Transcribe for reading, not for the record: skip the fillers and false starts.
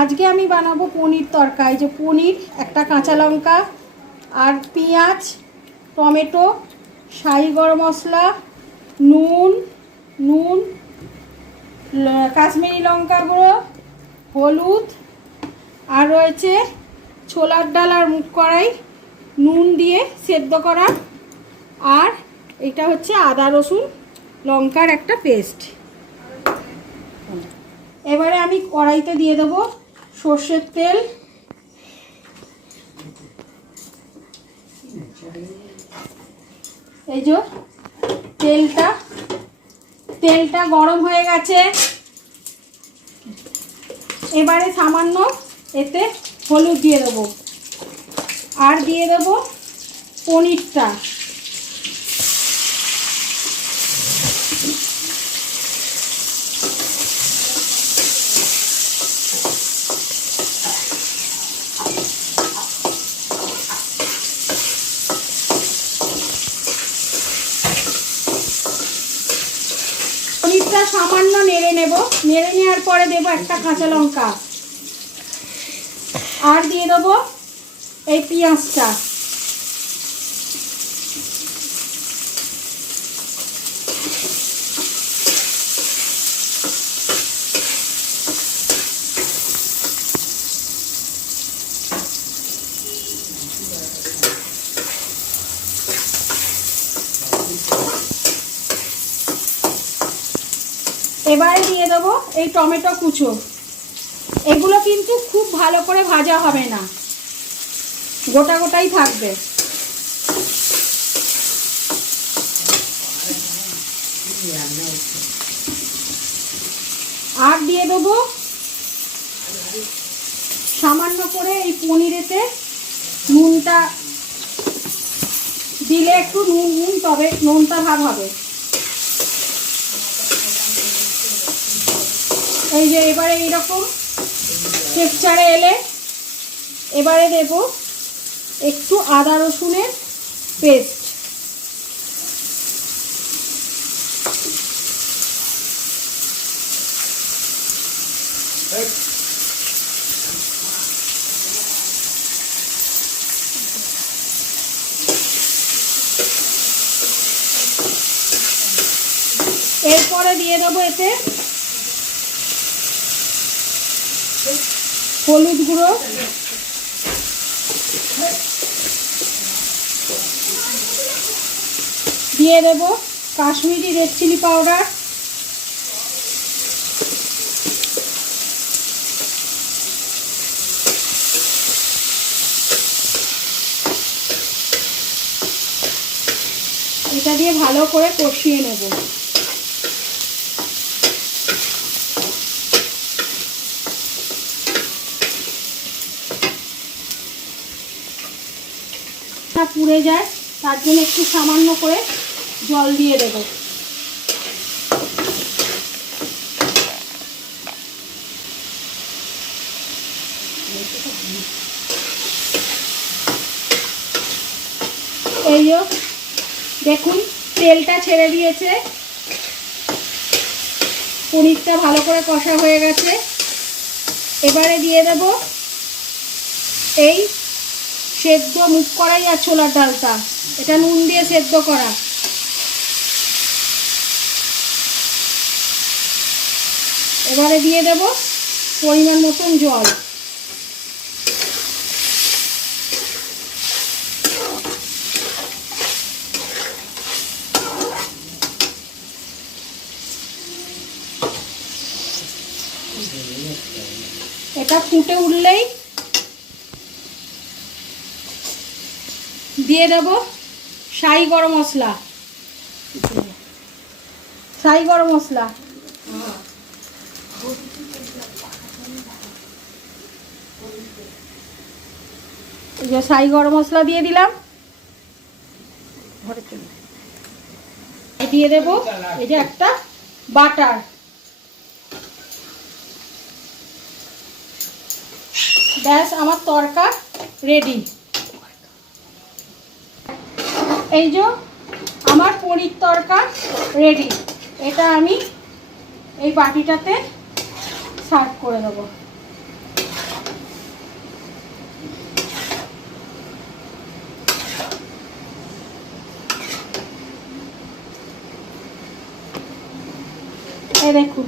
আজকে আমি বানাবো পনির তরকা। এই যে পনির, একটা কাঁচা লঙ্কা আর পেঁয়াজ, টমেটো, শাহি গরম মশলা, নুন নুন কাশ্মীরি লঙ্কা গুঁড়ো, হলুদ, আর রয়েছে ছোলার ডাল আর মুগ কড়াই নুন দিয়ে সেদ্ধ করা, আর এটা হচ্ছে আদা রসুন লঙ্কার একটা পেস্ট। এবারে আমি কড়াইতে দিয়ে দেবো সর্ষের তেল। এই যে তেলটা গরম হয়ে গেছে। এবারে সামান্য এতে হলুদ দিয়ে দেবো আর দিয়ে দেবো পনিরটা। পনিরটা সামান্য নেড়ে নেব। নেড়ে নেওয়ার পরে দেবো একটা কাঁচা লঙ্কা আর দিয়ে দেবো এই পেঁয়াজটা। এবারে দিয়ে দেবো এই টমেটো কুচো। এগুলো কিন্তু খুব ভালো করে ভাজা হবে না, গোটা গোটাই থাকবে। আর দিয়ে দেবো সামান্য করে এই পনিরেতে নুনটা দিলে একটু নুন তবে নুনটা ভাব হবে। এই যে এবারে এইরকম টেক্সচারে এলে এবারে দেব একটু আদা রসুনের পেস্ট। এরপরে দিয়ে দেবো এতে হলুদ গুঁড়ো, দিয়ে দেবো কাশ্মীরি রেড চিলি পাউডার, এটা দিয়ে ভালো করে কষিয়ে নেব। পুড়ে যায় তার জন্য একটু সামান্য করে জল দিয়ে দেব। এই যে দেখুন তেলটা ছেড়ে দিয়েছে, পনিরটা ভালো করে কষা হয়ে গেছে। এবারে দিয়ে দেব এই সেদ্ধ মুগ কড়াই আর ছোলার ডালটা, এটা নুন দিয়ে সেদ্ধ করা। এবারে দিয়ে দেব পরিমাণ মতন জল। এটা ফুটে উঠলেই দিয়ে দেব শাহি গরম মশলা। শাহি গরম মশলা এই যে শাহি গরম মশলা দিয়ে দিলাম। দিয়ে দেব এই যে একটা বাটার। ব্যাস আমার তরকা রেডি। এই যে আমার পনির তরকা রেডি। এটা আমি এই বাটিটাতে সার্ভ করে দেবো। এই দেখুন